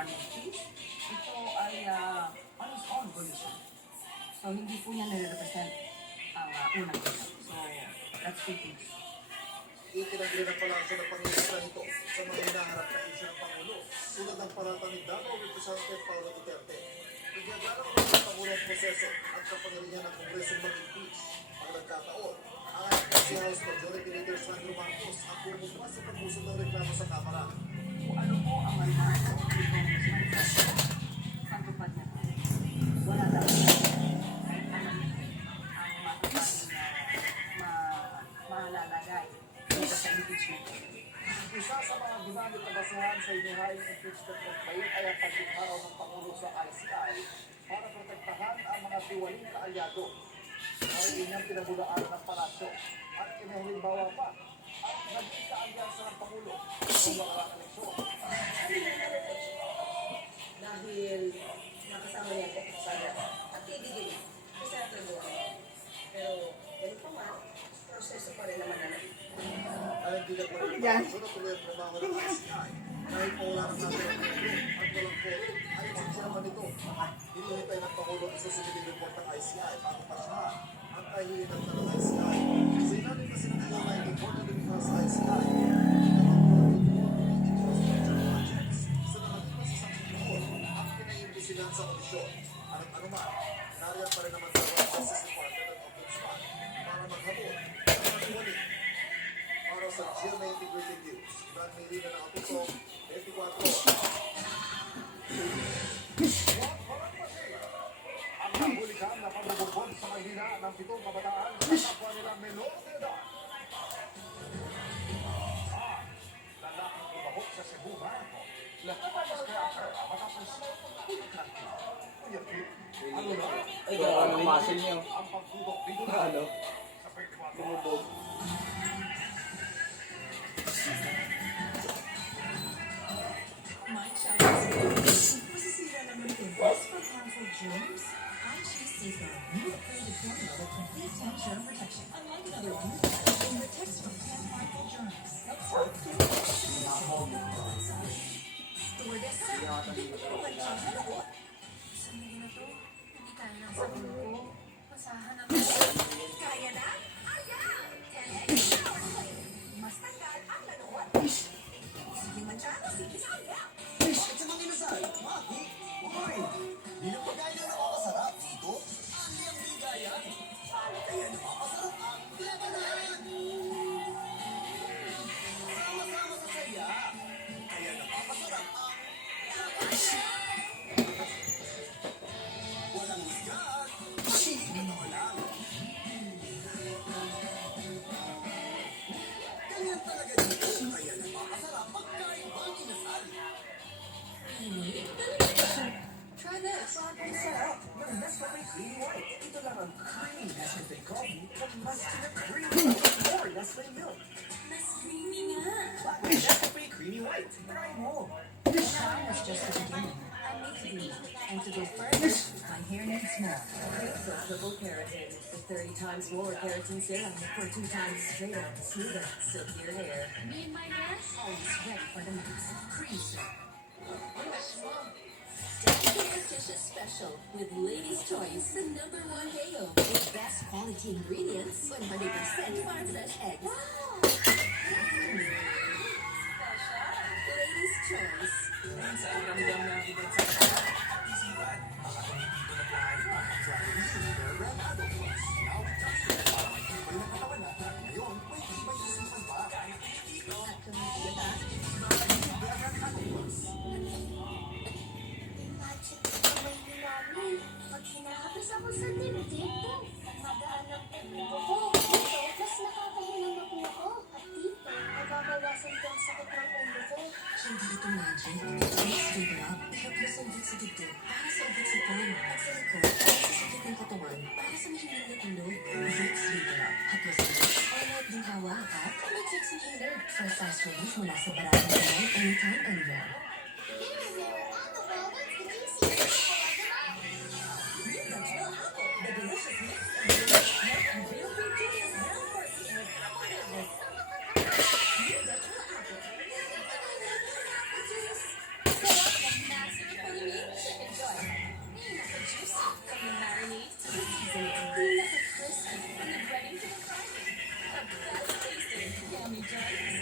farming fees, ito ay on its own condition. So, hindi po niya nare-represent ang unang ito. So, that's two things. Itinagri ng palasyo ng Panginoon ito sa mga hinaharap na isyu ng Pangulo tulad ng paratang ni Davao Representative Paulo Duterte. Igyagala ko ng Pangulo ang proseso at kapangyarihan ng Kongreso mag-impeach. Ang nagkataon, ang si House Majority Leader Sandro Marcos ang bumugpa sa pag-usap ng reklamo sa Kamara. Kung ano po ang manifesto itong manifesto, pagtupad niya. Wala daw kahit ano ang malalagay dito sa impeachment. Isa sa mga ginamit na basuhan sa inihaing impeachment complaint ay ang pagkikaraw ng Pangulo sa ICI para protektahan ang mga tiwaling kaalyado. Maraming niyang pinabulaan ng palasyo at kinahalimbawa pa at naging kaalyansa ng Pangulo sa mga eleksyon. Dahil nakasama niya ko sa at kaibigan niya kasi natagawa. Pero ganito man, proseso pa rin naman natin. Ay hindi na pala yung palasyo na tuloy ang trabaho ng ICI dahil pa wala ng natin ang Pangulo at walang po ay magsyaman nito. Hinihintay ng Pangulo ang susunod report ng ICI bago pa siya ang kahilinag na ng ICI. Sa ilalim kasi ng ilang ay important report sa ICI, sa komisyon. Ano man, nariyan pa rin naman sa Justice Department at Ombudsman para maghabol at maghiwalay. Para sa GMA Integrated News, Brad Melina ng Apito, 24. Ang nahulikan na pagbubugbog sa Maynila ng 7 kabataan sa kapwa nilang menor de edad. Lalaking umabot sa Cebu Marathon. Lakas kaya ang matapos ano na? Ito ang muscle niyo. Ang pagtubok dito na Ano? sa 24. Tumubog. My child masisira naman ito. Best for harmful germs, iCheese is a new formula with complete 10 germ protection. Unlike another one, it protects from 10 harmful germs. That's how it's good. Stewardess, dito ko naman siya nanood. Sandali na to. Hindi kaya ng sarili ko. Masahan ako. Kaya na? Ayan! 10x power play. Mas tanggal ang nanood. Sige man dyan, sige na ayan. Bakit sa mga inasal? Maki? Uy! Di na pagkain na nakakasarap dito? Hindi ang bigayan. Paano kaya nakakasarap ang labanan? Sama-sama sa saya. Kaya nakakasarap ang labanan. Walang bigat. Totoo lang. Ganyan talaga dito. Kaya nakakasarap pagkain pang inasal. Try this. Ang sarap ng Nescafe Creamy White. Ito lang ang creamy Nescafe coffee from Nescafe Creamy or Nescafe Milk. Mas creamy nga. Bagong Nescafe Creamy White. Try mo. Time is just the beginning. I need to be. And to go further, my hair needs more. So triple keratin with 30 times more keratin serum for 2 times straighter, smoother, silkier hair. Me and my nails? Always ready for the next crease. Competition special with Ladies' Choice, the #1 halo with best quality ingredients, 100% farm fresh eggs. Ladies' Choice. Sa ramdam na ibang sa isipan, makakalimutan na tayo ang Dry Reason Brand Adult Plus. Now it comes to para may tibay na katawan na ngayon may tibay isipan pa. Kahit dito, At kumikita. Brand Adult Plus. Imagine ko may namin. Pag hinahapis ako sa dibdib ko, magaan ang tempo ko. Ito, mas nakakahinang ako ako. At dito, nababawasan ko ang sakit ng ulo ko. Hindi ito magic. Mas develop. Helpless ang sa dibdib. Para sa ugat sa pan. At sa likod, para sa sakit ng katawan. Para sa mahilig na tulog. Vicks Develop. Haplos na. All-night din hawa at may Vicks Inhaler. For fast relief mula sa baratang kamay anytime, anywhere. Here, there, on the wall, what's the juiciest Natural apple. The delicious mix of delicious and real fruit juice. Now for eating with happiness. New natural apple. Apple juice. Sarap ng mask kami dyan.